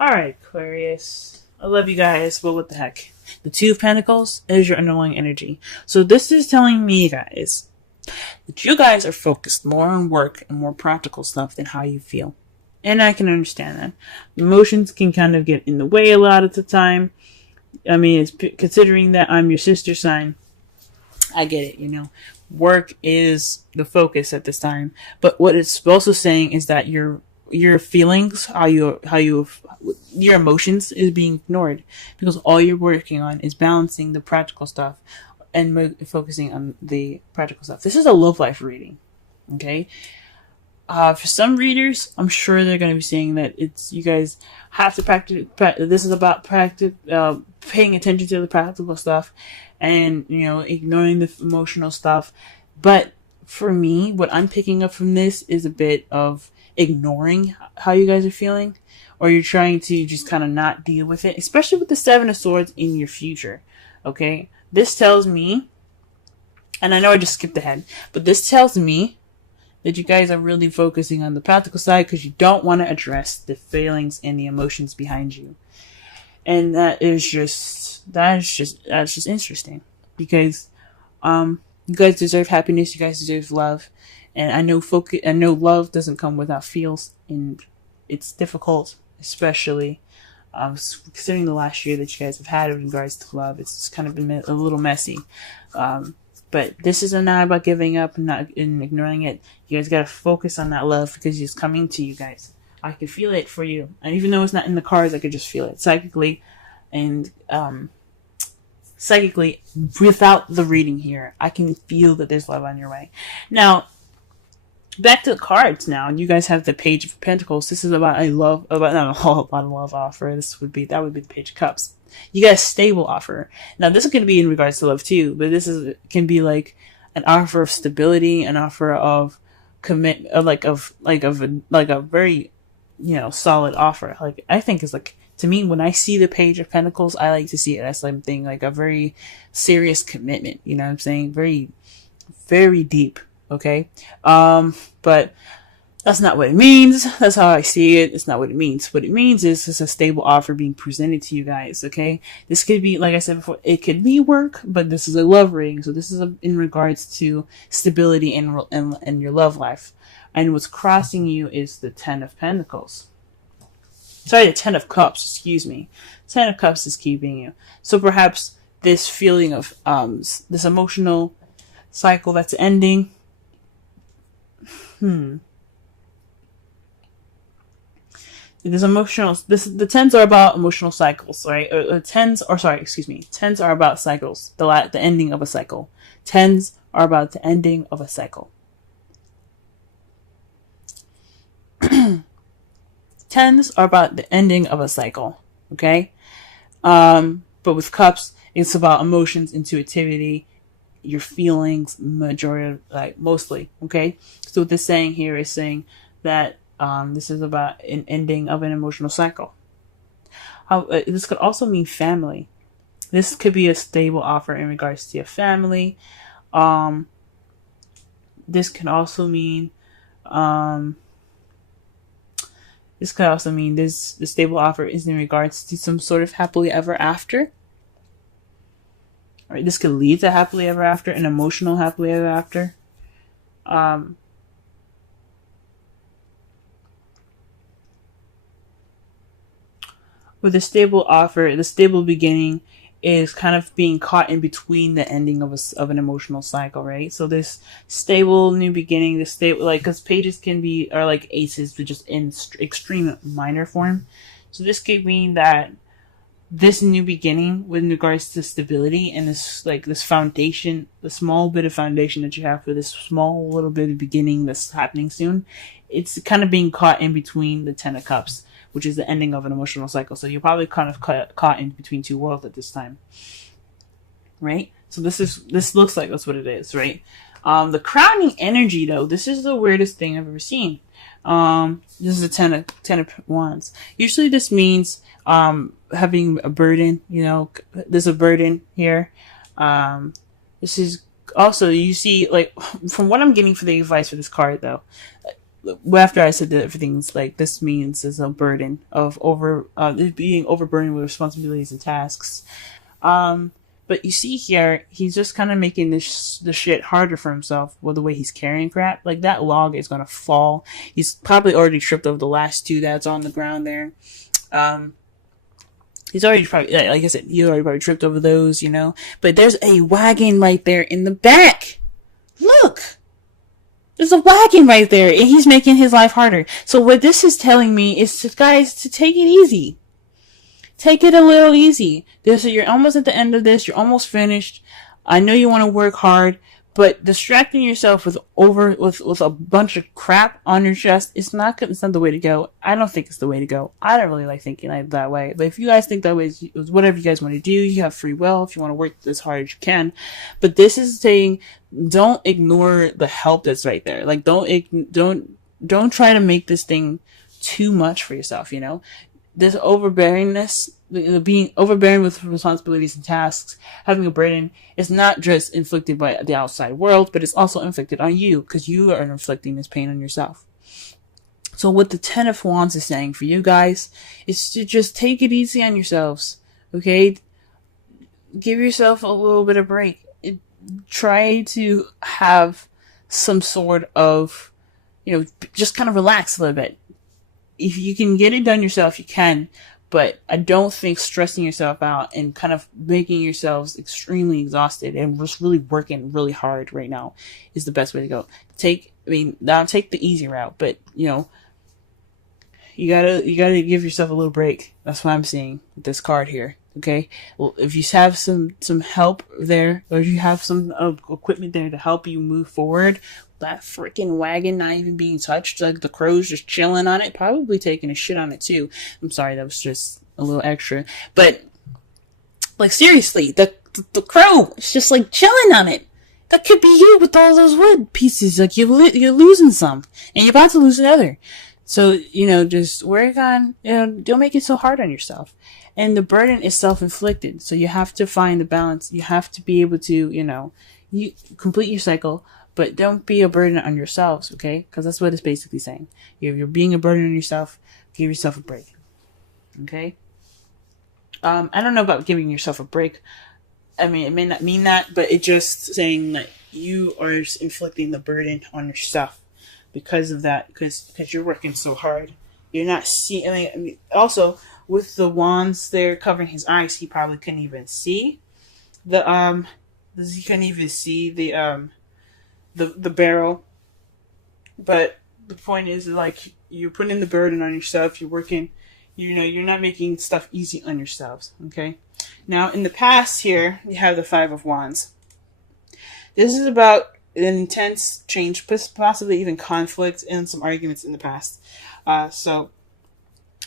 Alright, Aquarius. I love you guys, but what the heck? The Two of Pentacles is your annoying energy. So this is telling me, guys, that you guys are focused more on work and more practical stuff than how you feel. And I can understand that. Emotions can kind of get in the way a lot of the time. I mean, considering that I'm your sister sign, I get it, you know. Work is the focus at this time. But what it's also saying is that your feelings, your emotions is being ignored because all you're working on is balancing the practical stuff and focusing on the practical stuff. This is a love life reading, okay? For some readers, I'm sure they're going to be saying that you guys have to practice. This is about paying attention to the practical stuff, and ignoring the emotional stuff. But for me, what I'm picking up from this is a bit of ignoring how you guys are feeling, or you're trying to just kind of not deal with it, especially with the Seven of Swords in your future. Okay, this tells me, and I know I just skipped ahead, but this tells me that you guys are really focusing on the practical side because you don't want to address the feelings and the emotions behind you. And that's just interesting because you guys deserve happiness, you guys deserve love. And I know love doesn't come without feels, and it's difficult, especially considering the last year that you guys have had in regards to love. It's kind of been a little messy. But this is not about giving up and ignoring it. You guys got to focus on that love because it's coming to you guys. I can feel it for you. And even though it's not in the cards, I could just feel it psychically. And psychically, without the reading here, I can feel that there's love on your way. Now, back to the cards now. You guys have the Page of Pentacles. This is about a love offer. That would be the Page of Cups. You got a stable offer. Now this is going to be in regards to love too, but can be like an offer of stability, an offer of commit, like a very, solid offer. Like I think is like, to me, when I see the Page of Pentacles, I like to see it as something like a very serious commitment. You know what I'm saying? Very, very deep. Okay. But that's not what it means. That's how I see it. It's not what it means. What it means is it's a stable offer being presented to you guys. Okay. This could be, like I said before, it could be work, but this is a love reading. So this is in regards to stability and your love life. And what's crossing you is the Ten of Pentacles. Sorry, the Ten of Cups, excuse me. Ten of Cups is keeping you. So perhaps this feeling of, this emotional cycle that's ending. The tens are about emotional cycles, right? Tens are about cycles. The ending of a cycle. Tens are about the ending of a cycle. Tens are about the ending of a cycle. Okay? But with cups, it's about emotions, intuitivity, your feelings, mostly. Okay? So what this saying here is saying that this is about an ending of an emotional cycle. This could also mean family. This could be a stable offer in regards to your family. This can also mean the stable offer is in regards to some sort of happily ever after. All right, this could lead to happily ever after, an emotional happily ever after. With a stable offer, the stable beginning is kind of being caught in between the ending of an emotional cycle, right? So this stable new beginning, because pages are like aces, but just in extreme minor form. So this could mean that this new beginning with regards to stability and this foundation, the small bit of foundation that you have for this small little bit of beginning that's happening soon, it's kind of being caught in between the Ten of Cups, which is the ending of an emotional cycle. So you're probably kind of caught in between two worlds at this time, right? So this looks like that's what it is, right? The crowning energy, though, this is the weirdest thing I've ever seen. This is a ten of Wands. Usually this means having a burden. There's a burden here. This is also, you see, like, from what I'm getting for the advice for this card, though, after I said that everything's like this means is a burden of being overburdened with responsibilities and tasks. But you see here, he's just kind of making the shit harder for himself with the way he's carrying crap. Like, that log is gonna fall. He's probably already tripped over the last two that's on the ground there. He's already probably, like I said, you already probably tripped over those, you know. But there's a wagon right there in the back. Look! There's a wagon right there, and he's making his life harder. So what this is telling me is, guys, to take it easy. Take it a little easy. So you're almost at the end of this. You're almost finished. I know you want to work hard, but distracting yourself with a bunch of crap on your chest, it's not the way to go. I don't think it's the way to go. I don't really like thinking like that way. But if you guys think that way, it's whatever you guys want to do. You have free will if you want to work as hard as you can. But this is saying, don't ignore the help that's right there. Like, don't try to make this thing too much for yourself, you know? This overbearingness, being overbearing with responsibilities and tasks, having a burden, is not just inflicted by the outside world, but it's also inflicted on you, because you are inflicting this pain on yourself. So what the Ten of Wands is saying for you guys is to just take it easy on yourselves, okay? Give yourself a little bit of break. Try to have some sort of, you know, just kind of relax a little bit. If you can get it done yourself, you can, but I don't think stressing yourself out and kind of making yourselves extremely exhausted and just really working really hard right now is the best way to go. Take the easy route, but, you know, you gotta give yourself a little break. That's what I'm seeing with this card here. Okay, well, if you have some help there, or you have some equipment there to help you move forward, that freaking wagon not even being touched, like the crow's just chilling on it, probably taking a shit on it too. I'm sorry, that was just a little extra, but like seriously, the crow is just like chilling on it. That could be you with all those wood pieces. Like you're losing some, and you're about to lose another. So, you know, just work on, you know, don't make it so hard on yourself. And the burden is self-inflicted. So you have to find the balance. You have to be able to, you know, you complete your cycle, but don't be a burden on yourselves, okay? Because that's what it's basically saying. If you're being a burden on yourself, give yourself a break, okay? I don't know about giving yourself a break. I mean, it may not mean that, but it's just saying that you are inflicting the burden on yourself because of that, because you're working so hard. You're not seeing, I mean, also, with the wands there covering his eyes, he probably couldn't even see the barrel. But the point is, like, you're putting the burden on yourself, you're working, you know, you're not making stuff easy on yourselves, okay? Now, in the past here, you have the Five of Wands. This is about an intense change, possibly even conflict and some arguments in the past. Some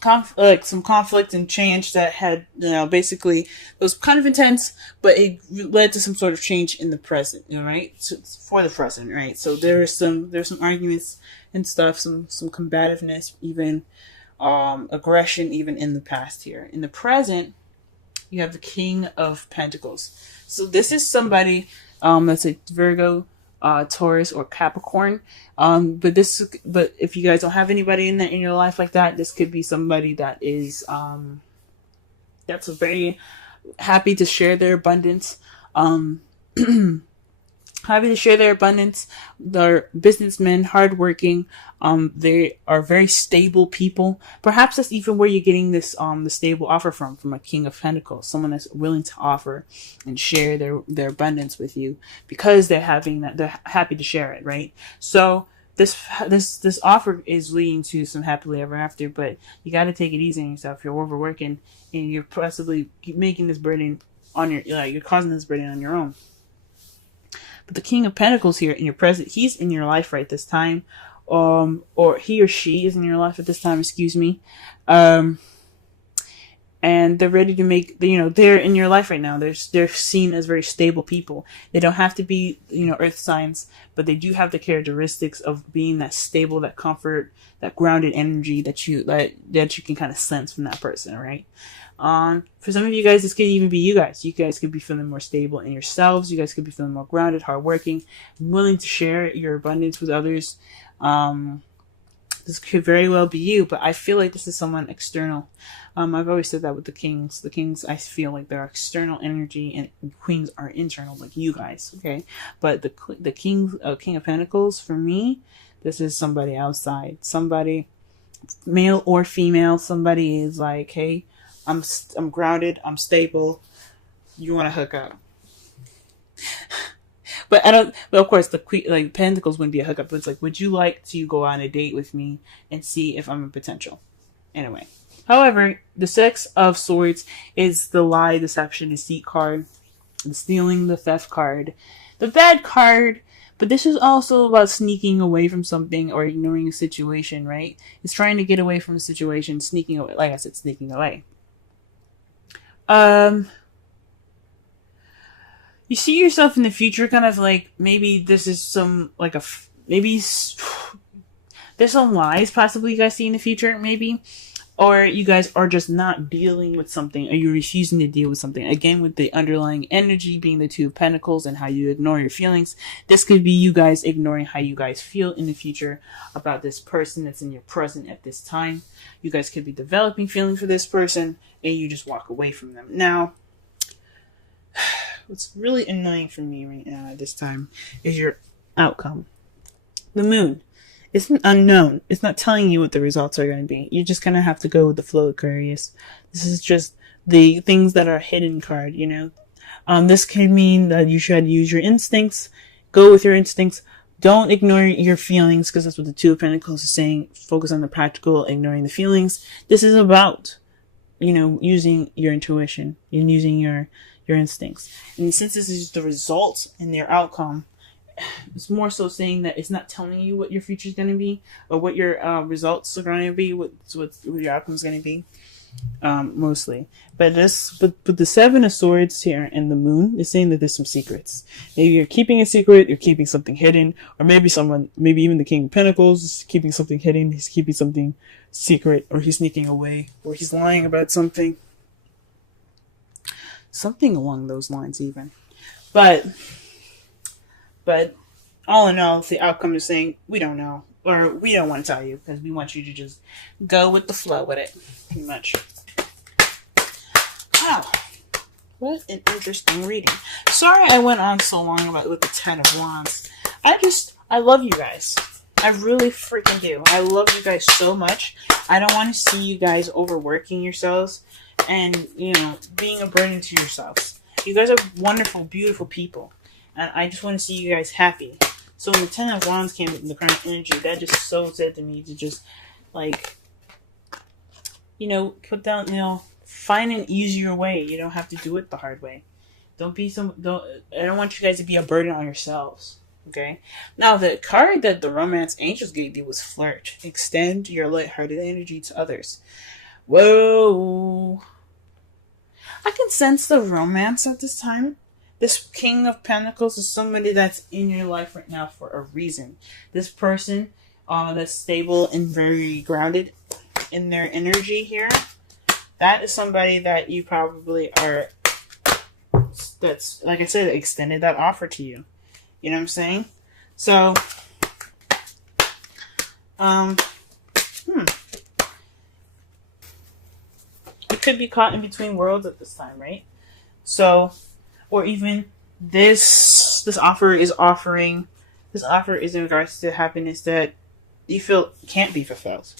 conflict and change that had, you know, basically it was kind of intense, but it led to some sort of change in the present, you know, right? So, for the present, right? So there's some arguments and stuff, some combativeness, even aggression, even in the past here. In the present, you have the King of Pentacles. So this is somebody that's a Virgo, Taurus, or Capricorn. But if you guys don't have anybody in your life like that, this could be somebody that is that's very happy to share their abundance. Happy to share their abundance. They're businessmen, hardworking. They are very stable people. Perhaps that's even where you're getting this the stable offer from a King of Pentacles, someone that's willing to offer and share their abundance with you because they're happy to share it, right? So this offer is leading to some happily ever after, but you got to take it easy on yourself. You're overworking and you're possibly making this burden on you're causing this burden on your own. But the King of Pentacles here in your present, he's in your life right this time. Or he or she is in your life at this time, excuse me. And they're ready to make, you know, they're in your life right now. They're seen as very stable people. They don't have to be, you know, earth signs, but they do have the characteristics of being that stable, that comfort, that grounded energy that you can kind of sense from that person, right? For some of you guys, this could even be you guys. You guys could be feeling more stable in yourselves. You guys could be feeling more grounded, hardworking, willing to share your abundance with others. This could very well be you, but I feel like this is someone external. I've always said that with the kings. The kings, I feel like they're external energy, and queens are internal, like you guys. Okay, but the king of Pentacles, for me, this is somebody outside, somebody, male or female. Somebody is like, hey, I'm grounded, I'm stable. You want to hook up? But I don't. But of course, the queen, like Pentacles, wouldn't be a hookup. But it's like, would you like to go on a date with me and see if I'm a potential? Anyway, however, the Six of Swords is the lie, deception, deceit card, the stealing, the theft card, the bad card. But this is also about sneaking away from something or ignoring a situation, right? It's trying to get away from a situation, sneaking away. Like I said, sneaking away. You see yourself in the future, kind of like, maybe this is some, like maybe there's some lies possibly you guys see in the future, maybe. Or you guys are just not dealing with something, or you're refusing to deal with something. Again, with the underlying energy being the Two of Pentacles and how you ignore your feelings. This could be you guys ignoring how you guys feel in the future about this person that's in your present at this time. You guys could be developing feelings for this person, and you just walk away from them. Now, what's really annoying for me right now at this time is your outcome. The moon. It's an unknown. It's not telling you what the results are going to be. You're just going to have to go with the flow, Aquarius. This is just the things that are hidden card, you know. This could mean that you should use your instincts. Go with your instincts. Don't ignore your feelings, because that's what the Two of Pentacles is saying. Focus on the practical, ignoring the feelings. This is about, you know, using your intuition and using your instincts. And since this is the result and their outcome, it's more so saying that it's not telling you what your future is going to be, or what your results are going to be, what your outcome is going to be, mostly. But the Seven of Swords here and the Moon is saying that there's some secrets. Maybe you're keeping a secret, you're keeping something hidden, or maybe even the King of Pentacles is keeping something hidden, he's keeping something secret, or he's sneaking away, or he's lying about something. Something along those lines even. But all in all, the outcome is saying, we don't know. Or we don't want to tell you, because we want you to just go with the flow with it. Pretty much. Wow. What an interesting reading. Sorry I went on so long with the Ten of Wands. I love you guys. I really freaking do. I love you guys so much. I don't want to see you guys overworking yourselves and, you know, being a burden to yourselves. You guys are wonderful, beautiful people. And I just want to see you guys happy. So when the Ten of Wands came in the current energy, that just so said to me to just, like, you know, put down, you know, find an easier way. You don't have to do it the hard way. I don't want you guys to be a burden on yourselves. Okay? Now, the card that the Romance Angels gave you was Flirt. Extend your lighthearted energy to others. Whoa. I can sense the romance at this time. This King of Pentacles is somebody that's in your life right now for a reason. This person that's stable and very grounded in their energy here, that is somebody that you probably are, that's, like I said, extended that offer to you. You know what I'm saying? So, you could be caught in between worlds at this time, right? So, or even this offer is in regards to happiness that you feel can't be fulfilled,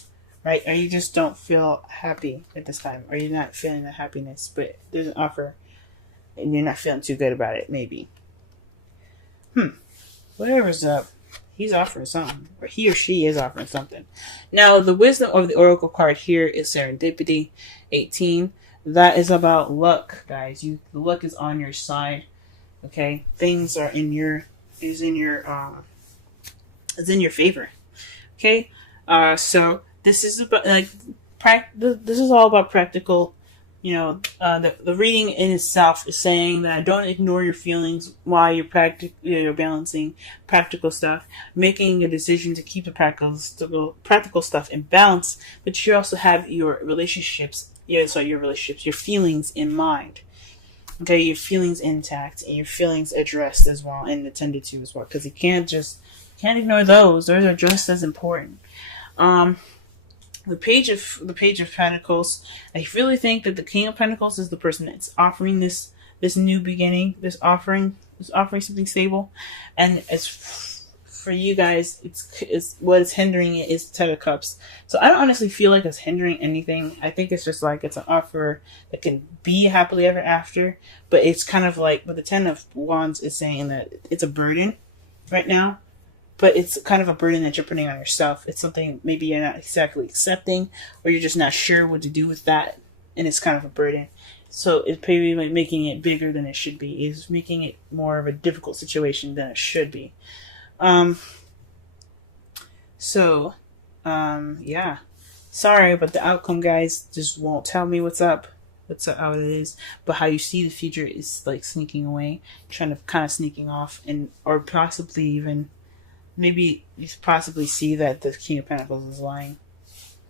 right? Or you just don't feel happy at this time, or you're not feeling the happiness, but there's an offer and you're not feeling too good about it, maybe. Whatever's up, he's offering something, or he or she is offering something. Now, the wisdom of the Oracle card here is Serendipity 18. That is about luck, guys. The luck is on your side. Okay, things are in your favor. Okay, so this is about this is all about practical. You know, the reading in itself is saying that don't ignore your feelings while you're balancing practical stuff, making a decision to keep the practical stuff in balance, but you also have your relationships. Your feelings in mind. Okay, your feelings intact and your feelings addressed as well and attended to as well. Because you can't ignore those. Those are just as important. Um, the Page of Pentacles. I really think that the King of Pentacles is the person that's offering this new beginning, this offering something stable, and as for you guys, it's what is hindering it is the Ten of Cups. So I don't honestly feel like it's hindering anything. I think it's just like it's an offer that can be happily ever after, but it's kind of like, but the Ten of Wands is saying that it's a burden right now. But it's kind of a burden that you're putting on yourself. It's something maybe you're not exactly accepting, or you're just not sure what to do with that, and it's kind of a burden. So it's maybe like making it bigger than it should be. It's making it more of a difficult situation than it should be. Yeah. Sorry, but the outcome, guys, just won't tell me what's up. How it is, but how you see the future is like sneaking away, trying to kind of sneaking off, and or possibly even. Maybe you possibly see that the King of Pentacles is lying.